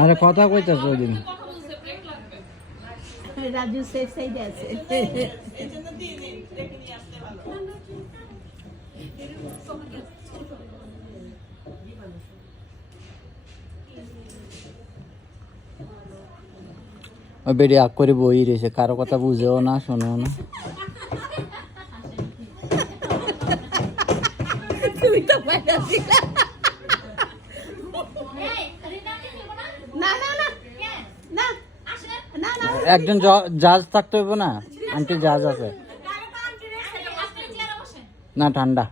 আরে কথা কইতাছ ওই দিন রাজু সেই আছে বেরিয়ে আগ করে বই রয়েছে, কারো কথা বুঝেও না শোনেও না। তুমি তো একজন জাজ থাকতে হইব না? আন্টি জাজ আছে না? ঠান্ডা।